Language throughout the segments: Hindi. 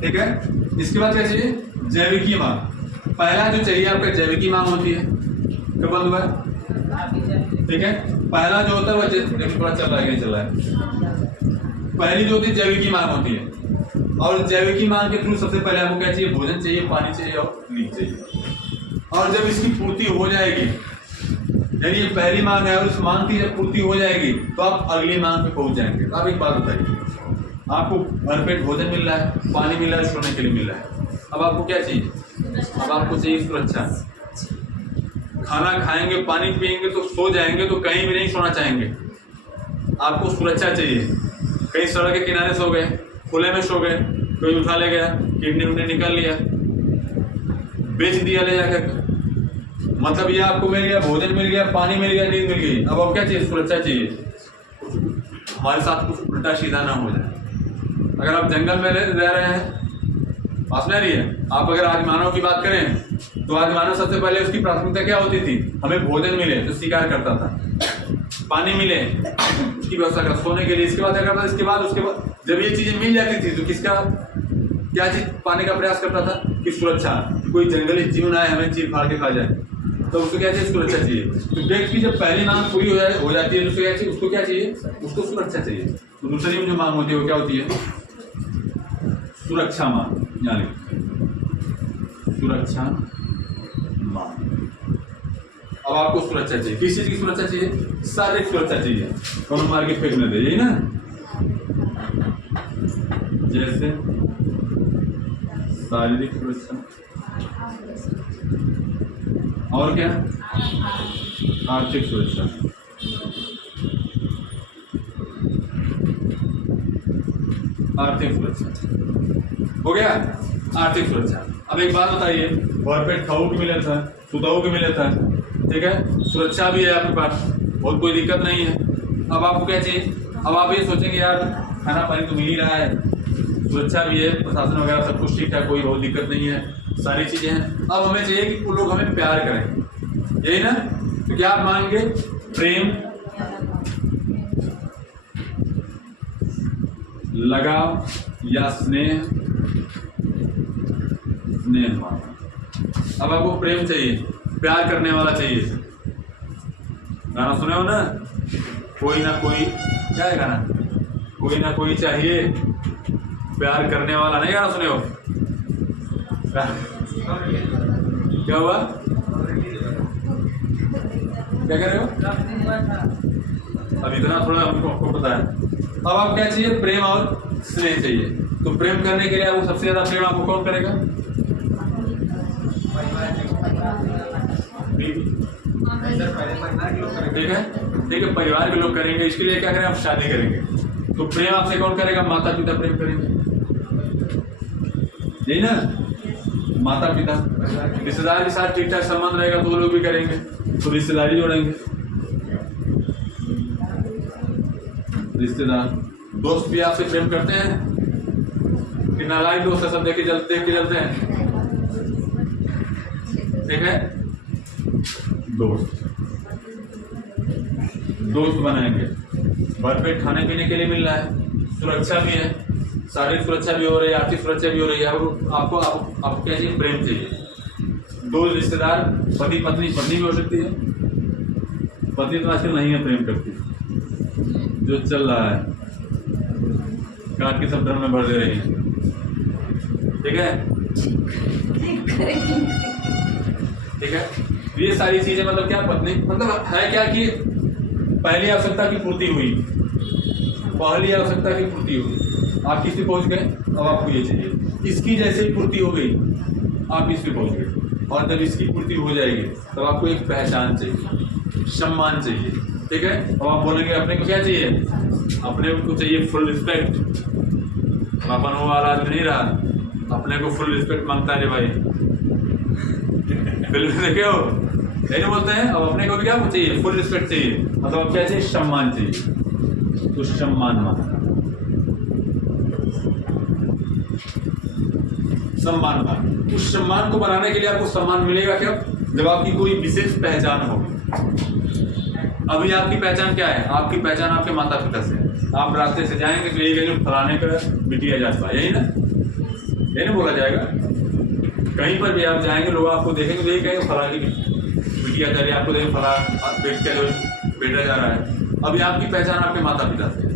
ठीक है। इसके बाद क्या चाहिए? जैविकी मांग। पहला जो चाहिए आपका जैविकी मांग होती है। कब बंद हुआ है? ठीक है, पहला जो होता है वो देखिए थोड़ा चल रहा है, चल रहा है। पहली जो होती है जैविकी मांग होती है, और जैविकी मांग के थ्रू सबसे पहले आपको क्या चाहिए? भोजन चाहिए, पानी चाहिए और नींद चाहिए। और जब इसकी पूर्ति हो जाएगी, यानी ये पहली मांग है और उस मांग की जब पूर्ति हो जाएगी तो आप अगली मांग पे पहुंच जाएंगे। तो आप एक बात बताइए, आपको भरपेट भोजन मिल रहा है, पानी मिल रहा है, सोने के लिए मिल रहा है, अब आपको क्या चाहिए? अब आपको चाहिए सुरक्षा। खाना खाएंगे, पानी पिएंगे तो सो जाएंगे, तो कहीं भी नहीं सोना चाहेंगे। आपको सुरक्षा चाहिए। कहीं सड़क के किनारे सो गए, खुले में सो गए, कोई उठा ले गया, किडनी उडनी निकाल लिया, बेच दिया ले जाकर, मतलब ये आपको मिल गया, भोजन मिल गया, पानी मिल गया, नींद मिल गई। अब आप क्या चाहिए? सुरक्षा चाहिए। हमारे साथ कुछ उल्टा सीधा ना हो जाए। अगर आप जंगल में रह रहे हैं, पास में रही है, आप अगर आज मानव की बात करें तो आज मानव सबसे पहले उसकी प्राथमिकता क्या होती थी? हमें भोजन मिले तो शिकार करता था, पानी मिले उसकी व्यवस्था कर, सोने के लिए। इसके बाद क्या करता था? इसके बाद जब ये चीजें मिल जाती थी तो किसका क्या चीज पाने का प्रयास करता था? कि सुरक्षा, कोई जंगली जीव ना आए हमें चीर फाड़ के खा जाए, तो उसको क्या चाहिए? सुरक्षा चाहिए। तो व्यक्ति की जब पहली मांग पूरी हो जाती है तो क्या चाहिए? उसको क्या चाहिए? उसको सुरक्षा चाहिए। तो दूसरी जो मांग होती है वो क्या होती है? सुरक्षा मांग, यानी सुरक्षा मांग। अब आपको सुरक्षा चाहिए, किस चीज की सुरक्षा चाहिए? शारीरिक सुरक्षा चाहिए, कौन मार के फेंक न दे, यही ना? जैसे शारीरिक सुरक्षा, और क्या? आर्थिक सुरक्षा। आर्थिक सुरक्षा हो गया, आर्थिक सुरक्षा। अब एक बात बताइए, भरपेट खाऊ की मिले था, सुताऊ की मिले था, ठीक है, सुरक्षा भी है आपके पास, बहुत कोई दिक्कत नहीं है। अब आपको क्या चाहिए? अब आप ये सोचेंगे यार खाना पानी तो मिल ही रहा है, सुरक्षा भी है, प्रशासन वगैरह सब कुछ ठीक ठाक, कोई बहुत दिक्कत नहीं है, सारी चीजें हैं। अब हमें चाहिए कि लोग हमें प्यार करें, यही ना? तो क्या आप मांगेंगे? प्रेम, लगाव या स्नेह? स्नेह मांगना। अब आपको प्रेम चाहिए, प्यार करने वाला चाहिए। गाना सुने हो ना, कोई ना कोई, क्या है गाना? कोई ना कोई चाहिए प्यार करने वाला, नहीं गाना सुने हो? क्या हुआ? क्या कह रहे हो? अब इतना थोड़ा हमको पता है। अब आप क्या चाहिए? प्रेम और स्नेह चाहिए। तो प्रेम करने के लिए आपको सबसे ज्यादा प्रेम आपको कौन करेगा? ठीक है, ठीक है, परिवार के लोग करेंगे। इसके लिए क्या करें? आप शादी करेंगे तो प्रेम आपसे कौन करेगा? माता पिता प्रेम करेंगे, यही ना? माता पिता, रिश्तेदार के साथ ठीक ठाक संबंध रहेगा तो वो लोग भी करेंगे, तो रिश्तेदारी जोड़ेंगे। रिश्तेदार, दोस्त भी आपसे प्रेम करते हैं कि नालायक दोस्त है, सब देख के जलते हैं, ठीक है? दोस्त बनाएंगे, भरपेट खाने पीने के लिए मिल रहा है, सुरक्षा भी है, शारीरिक सुरक्षा भी हो रही है, आर्थिक सुरक्षा भी हो रही है। आपको क्या चाहिए? प्रेम चाहिए। दो रिश्तेदार, पति पत्नी भी हो सकती है, पत्नी तो आजकल नहीं है प्रेम करती, जो चल रहा है काट के सब ड्रम में भर दे रही है, ठीक है? ठीक है, ये सारी चीजें मतलब क्या? पत्नी मतलब है क्या कि पहली आवश्यकता की पूर्ति हुई, पहली आवश्यकता की पूर्ति हुई, आप किस पे पहुंच गए? अब आपको ये चाहिए, इसकी जैसे ही पूर्ति हो गई आप इस पे पहुंच गए, और जब इसकी पूर्ति हो जाएगी तब आपको एक पहचान चाहिए, सम्मान चाहिए, ठीक है? अब आप बोलेंगे अपने को क्या चाहिए? अपने को चाहिए फुल रिस्पेक्ट। अपन वो वाला आदमी नहीं रहा, अपने को फुल रिस्पेक्ट मांगता है भाई, फिल्म देखे हो, यही बोलते हैं। अब अपने को भी क्या चाहिए? फुल रिस्पेक्ट चाहिए, मतलब अब क्या चाहिए? सम्मान चाहिए, तो सम्मान मांगना, सम्मान मांगना। उस सम्मान को बनाने के लिए आपको सम्मान मिलेगा क्या? जब आपकी कोई विशेष पहचान होगी। अभी आपकी पहचान क्या है? आपकी पहचान आपके माता पिता से है, आप रास्ते से जाएंगे तो यही कहेंगे फलाने का बिटिया जाता, यही ना बोला जाएगा। कहीं पर भी आप जाएंगे लोग आपको देखेंगे तो यही कहेंगे फलाने की बिटिया जा रही है, आपको देखेंगे फला बेटा जा रहा है। अभी आपकी पहचान आपके माता पिता से,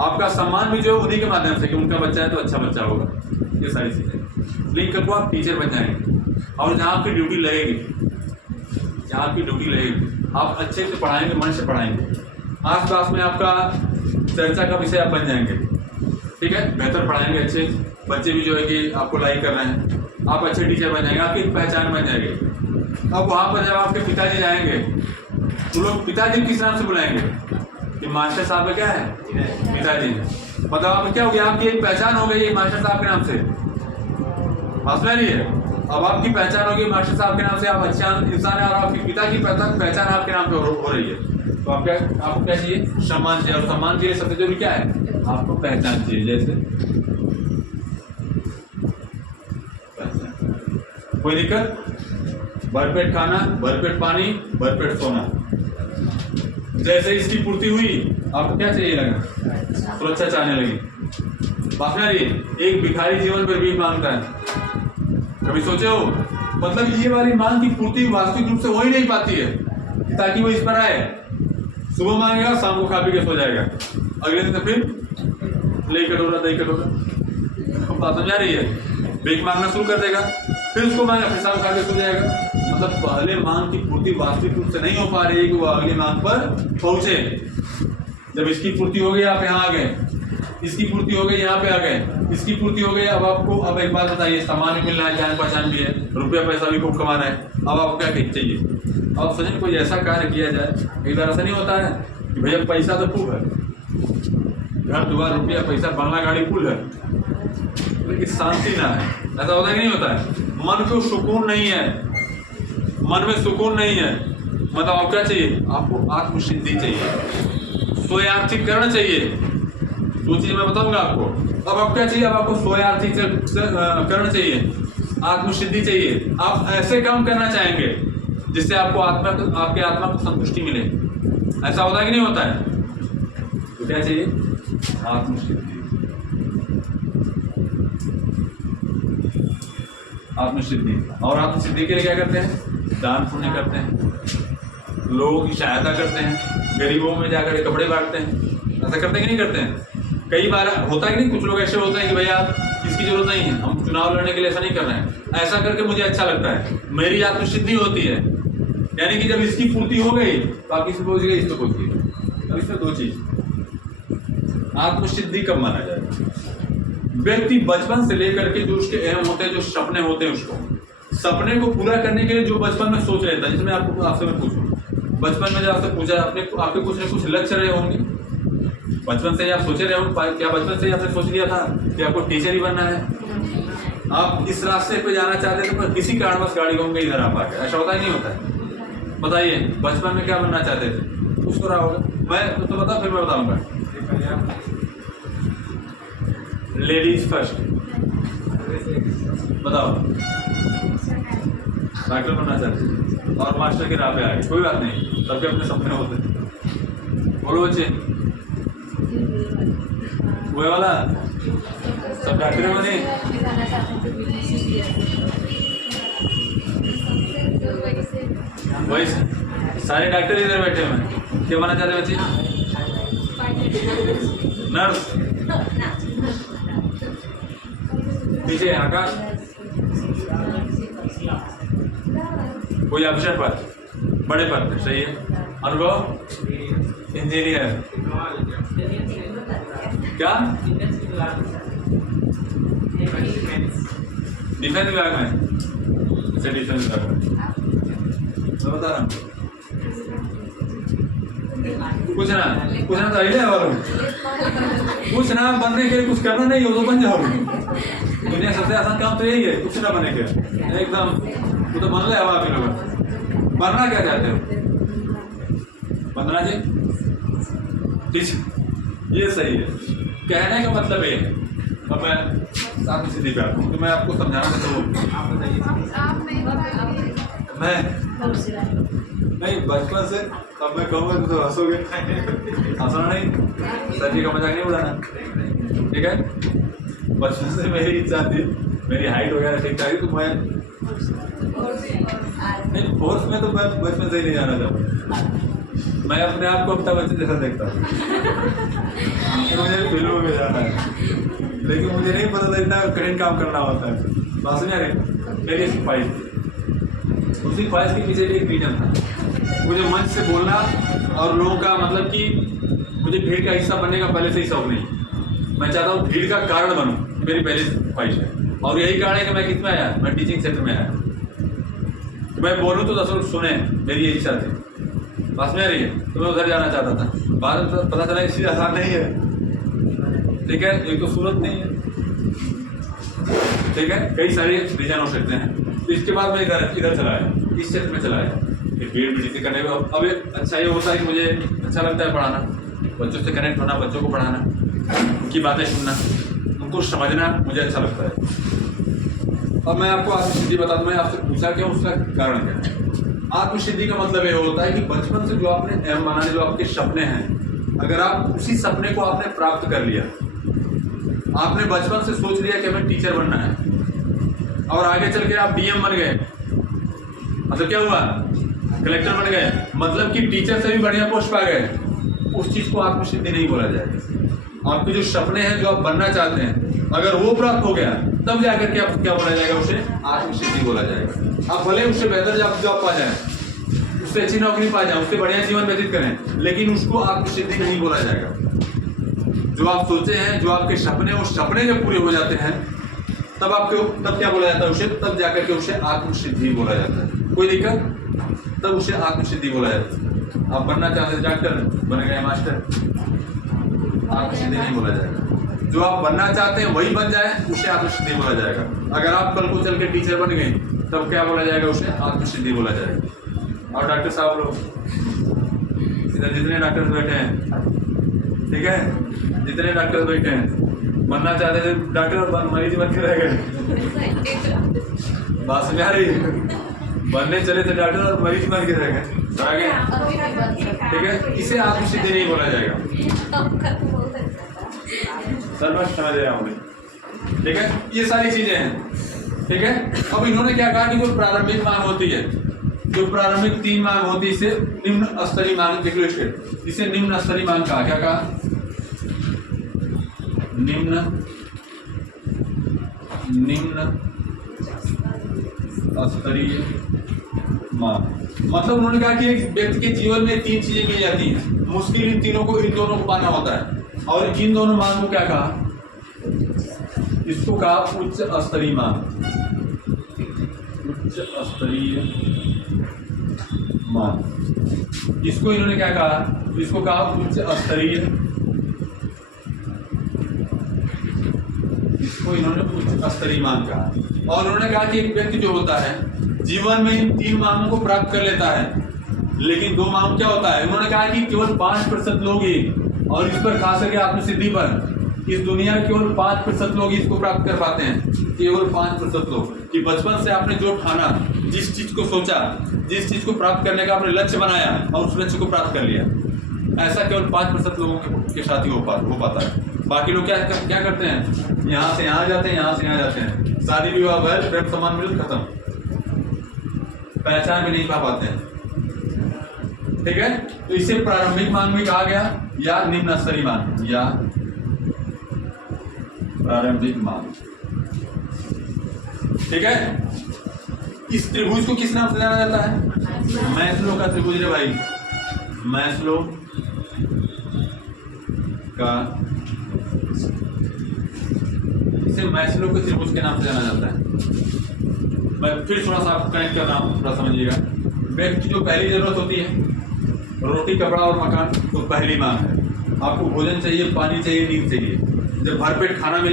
आपका सम्मान भी जो उन्हीं के माध्यम से कि उनका बच्चा है तो अच्छा बच्चा होगा, ये सारी चीज़ें। लेकिन कब को आप टीचर बन जाएंगे और जहाँ आपकी ड्यूटी लगेगी, आप अच्छे से पढ़ाएंगे, मन से पढ़ाएंगे, आसपास में आपका चर्चा का विषय आप बन जाएंगे, ठीक है, बेहतर पढ़ाएंगे, अच्छे बच्चे भी जो है कि आपको लाइक कर रहे हैं, आप अच्छे टीचर बन जाएंगे, आपकी पहचान बन जाएगी। अब वहाँ पर जब आपके पिताजी जाएंगे तो लोग पिताजी किस नाम से बुलाएंगे कि मास्टर साहब का क्या है, पिताजी। मतलब आप क्या हो गया, आपकी एक पहचान हो गई मास्टर साहब के नाम से, मसला नहीं है। अब आपकी पहचान होगी मास्टर साहब के नाम से, आप अच्छा इंसान है और आपके पिता की पहचान आपके नाम पे हो रही है, तो आपको क्या चाहिए, सम्मान चाहिए। और सम्मान के लिए सबसे जरूरी क्या है, आपको पहचान चाहिए। जैसे कोई दिक्कत, भरपेट खाना, भरपेट पानी, भरपेट सोना। जैसे इसकी पूर्ति हुई आपको क्या चाहिए लगा, सुरक्षा चाहने लगी। बाकी एक भिखारी जीवन पर भी मांगता है, कभी सोचे हो? मतलब ये वाली मांग की पूर्ति वास्तविक रूप से हो ही नहीं पाती है, ताकि वो इस पर आए, सुबह मांगेगा, शाम को खा पी के सो जाएगा, अगले दिन फिर ले कटोरा दही कटोरा, बात समझा रही है, भीख मांगना शुरू कर देगा, फिर उसको मांगा, फिर शाम खा के सो जाएगा। मतलब पहले मांग की पूर्ति वास्तविक रूप से नहीं हो पा रही है कि वो अगली मांग पर पहुंचे। जब इसकी पूर्ति हो गई आप यहाँ आ गए, इसकी पूर्ति हो गई यहाँ पे आ गए, इसकी पूर्ति हो गई, अब आपको अब एक बात बताइए, सामान भी मिल रहा है, जान पहचान भी है, रुपया पैसा भी खूब कमाना है, अब आपको क्या चाहिए? अब सोचें कोई ऐसा कार्य किया जाए, एक बार ऐसा नहीं होता है कि भैया पैसा तो खूब है, घर द्वार रुपया पैसा बंगला गाड़ी फुल है, लेकिन शांति ना है, ऐसा होता है कि नहीं होता है? मन को सुकून नहीं है, मन में सुकून नहीं है। मतलब आपको क्या चाहिए, आपको आत्मसिद्धि चाहिए, स्वयार्थीकरण चाहिए। दो चीज मैं बताऊंगा आपको। अब आपको क्या चाहिए, अब आपको स्वयार्थीकरण चाहिए, आत्मसिद्धि चाहिए। आप ऐसे काम करना चाहेंगे जिससे आपको आपके आत्मा को संतुष्टि मिले। ऐसा होता है कि नहीं होता है? तो क्या चाहिए, आत्मसिद्धि। आत्मसिद्धि। और आत्मसिद्धि के लिए क्या करते हैं, दान पुण्य करते हैं, लोगों की सहायता करते हैं, गरीबों में जाकर कपड़े बांटते हैं। ऐसा करते हैं कि नहीं करते हैं? कई बार होता है कि नहीं, कुछ लोग ऐसे होते हैं कि भैया इसकी जरूरत नहीं है, हम चुनाव लड़ने के लिए ऐसा नहीं कर रहे हैं, ऐसा करके मुझे अच्छा लगता है, मेरी आत्मसिद्धि होती है। यानी कि जब इसकी पूर्ति हो गई तो आप किसी पहुंच गए, इसको पहुंचिए। अब इसमें दो चीज, आत्मसिद्धि कब माना जाए? व्यक्ति बचपन से लेकर के जो उसके एम होते हैं, जो सपने होते हैं, उसको सपने को पूरा करने के लिए जो बचपन में सोच लेता है। जैसे मैं आपसे पूछूं, बचपन में जब आपसे पूछा, आपके कुछ न कुछ लक्ष्य रहे होंगे, बचपन से ही आप सोचे रहे होंगे। क्या बचपन से ही आपने सोच लिया था कि आपको टीचर ही बनना है? आप इस रास्ते पे जाना चाहते थे, पर किसी कारणवश गाड़ी घूम के इधर आ पा गए। ऐसा होता ही नहीं होता है? बताइए, बचपन में क्या बनना चाहते थे? कुछ तो रहा होगा। मैं तो बता, फिर मैं बताऊंगा। लेडीज फर्स्ट, बताओ। डॉक्टर बनना चाहते और मास्टर के राह पे आ गए, कोई बात नहीं, सबके अपने सपने होते हैं। बोलो बच्चे, वो वाला सब डॉक्टर बने। वही सारे डॉक्टर इधर बैठे हुए हैं। क्या बनना चाहते बच्चे? नर्स। पीछे आकाश, कोई अफसर पर, बड़े पद पर, सही है। अनुभव, इंजीनियर, क्या डिफेंस विभाग में, डिफेंस विभाग में मैं बता रहा हूँ। पूछना तो आइडिया वालों, पूछना बनने के लिए कुछ करना नहीं हो तो बन जाओ। दुनिया सबसे आसान काम तो यही है, कुछ ना बने के एकदम। तो बन रहे आप लोग, बनना क्या चाहते हो? बनना जी ठीक, ये सही है। कहने का मतलब ये है। और मैं साथ में सीधी बात हूँ, तो मैं आपको समझाना चाहता हूँ। मैं नहीं बचपन से, अब मैं कहूँगा तो हंसोगे, हंसना नहीं, सर जी का मजाक नहीं उड़ाना, ठीक है। बचपन से मेरी इच्छा थी, मेरी हाइट वगैरह ठीक ठाक थी, तो मैं नहीं फोर्स में तो मैं बचपन से ही नहीं जाना चाहूँ। मैं अपने आप को अपना बच्चे जैसा देखता हूँ, मुझे फिल्मों में जाना है, लेकिन मुझे नहीं पता था इतना कठिन काम करना होता है। बात समझ रहे, मेरी ऐसी ख्वाहिश थी, उसी ख्वाहिश के पीछे एक रीजन था, मुझे मंच से बोलना और लोगों का मतलब कि मुझे भीड़ का हिस्सा बनने का पहले से ही शौक नहीं, मैं चाहता हूँ भीड़ का कारण बनूँ, मेरी पहली ख्वाहिश है। और यही कारण है कि मैं किस में आया, मैं टीचिंग सेक्टर में आया, तो मैं बोलूँ तो 10 लोग सुने, मेरी ये इच्छा थी। बस में रही है तो मैं उधर जाना चाहता था, बाद में पता चला इसी आसान नहीं है, ठीक है। एक तो सूरत नहीं है, ठीक है, कई सारे रीजन हो सकते हैं। तो इसके बाद मैं इधर चला आया, इस क्षेत्र में चला आया, भीड़ मीटिंग करने में। अब अच्छा ये होता है कि मुझे अच्छा लगता है पढ़ाना, बच्चों से कनेक्ट होना, बच्चों को पढ़ाना, उनकी बातें सुनना, उनको समझना मुझे अच्छा लगता है। अब मैं आपको आत्मसिद्धि बता दूं, मैं आपसे पूछा क्यों, उसका कारण क्या है। आत्मसिद्धि का मतलब ये होता है कि बचपन से जो आपने एम बनाने, जो आपके सपने हैं, अगर आप उसी सपने को आपने प्राप्त कर लिया, आपने बचपन से सोच लिया कि हमें टीचर बनना है और आगे चल के आप डीएम बन गए, मतलब क्या हुआ, कलेक्टर बन गए, मतलब कि टीचर से भी बढ़िया पोस्ट पा गए, उस चीज को आत्मसिद्धि नहीं बोला जाएगा। आपके जो सपने हैं, जो आप बनना चाहते हैं, अगर वो प्राप्त हो गया तब जाकर के आप क्या बोला जाएगा, उसे आत्मसिद्धि बोला जाएगा। आप भले उससे बेहतर जॉब पा जाए, उससे अच्छी नौकरी पा जाए, उससे बढ़िया जीवन व्यतीत करें, लेकिन उसको आत्मसिद्धि नहीं बोला जाएगा। जो आप सोचे हैं, जो आपके सपने, वो सपने जब पूरे हो जाते हैं तब क्या बोला जाता है उसे, तब जाकर के उसे आत्मसिद्धि बोला जाता है। कोई दिक्कत, तब उसे आत्मसिद्धि बोला जाता है। आप बनना चाहते हैं डॉक्टर, बन गए मास्टर, आत्मसिद्धि नहीं बोला जाएगा। जो आप बनना चाहते हैं वही बन जाए, उसे आत्मसिद्धि बोला जाएगा। अगर आप कल को चल के टीचर बन गए तब क्या बोला जाएगा, उसे आत्मसिद्धि बोला जाएगा। और डॉक्टर साहब लोग इधर जितने डॉक्टर बैठे हैं, ठीक है, जितने डॉक्टर बैठे हैं, बनना चाहते थे डॉक्टर, मरीज बन के रह गए। बात समझ आ रही है, बनने चले थे डॉक्टर और मरीज बन के रह गए, ठीक है। इसे आत्मसिद्धि नहीं बोला जाएगा। सर मैं समझ रहा हूँ, ठीक है, ये सारी चीजें हैं, ठीक है। अब इन्होंने क्या कहा कि जो प्रारंभिक मांग होती है, जो प्रारंभिक 3 मांग होती है, इसे निम्न स्तरीय मांग, देख लो इसे निम्न स्तरीय मांग कहा। क्या कहा, निम्न स्तरीय मांग। मतलब उन्होंने कहा कि एक व्यक्ति के जीवन में 3 चीजें की जाती हैं, मुश्किल इन दोनों को पाना होता है। और इन दोनों मांग को क्या कहा, इसको कहा उच्च स्तरीय मांग, उच्च स्तरीय मांग। इसको इन्होंने क्या कहा, इसको कहा उच्च स्तरीय, इसको इन्होंने उच्च स्तरीय मांग कहा। और उन्होंने कहा कि एक व्यक्ति जो होता है जीवन में इन 3 मांगों को प्राप्त कर लेता है, लेकिन 2 मांग क्या होता है, उन्होंने कहा कि केवल 5% लोग ही, और इस पर खास करके आत्मसिद्धि पर, इस दुनिया के केवल 5% लोग इसको प्राप्त कर पाते हैं। केवल 5% लोग, कि बचपन से आपने जो ठाना, जिस चीज को सोचा, जिस चीज को प्राप्त करने का आपने लक्ष्य बनाया और उस लक्ष्य को प्राप्त कर लिया, ऐसा केवल 5% लोगों के साथ ही हो पाता है। बाकी लोग क्या करते हैं, यहाँ से यहाँ जाते हैं, यहाँ से यहाँ जाते हैं, शादी विवाह भर, प्रेम सम्मान मिल, खत्म, पहचान भी नहीं पा पाते हैं, ठीक है। तो इसे प्रारंभिक मांग भी कहा गया, या निम्न स्तरीय मांग, या प्रारंभिक मांग, ठीक है। इस त्रिभुज को किस नाम से जाना जाता है, मैस्लो का त्रिभुज रे भाई, मैस्लो का, इसे मैस्लो के त्रिभुज के नाम से जाना जाता है। मैं फिर थोड़ा सा आपको कनेक्ट कर रहा हूँ, थोड़ा समझिएगा। व्यक्ति की जो पहली जरूरत होती है, रोटी कपड़ा और मकान, तो पहली मांग है। आपको भोजन चाहिए, पानी चाहिए, नींद चाहिए। जब भरपेट खाना मिले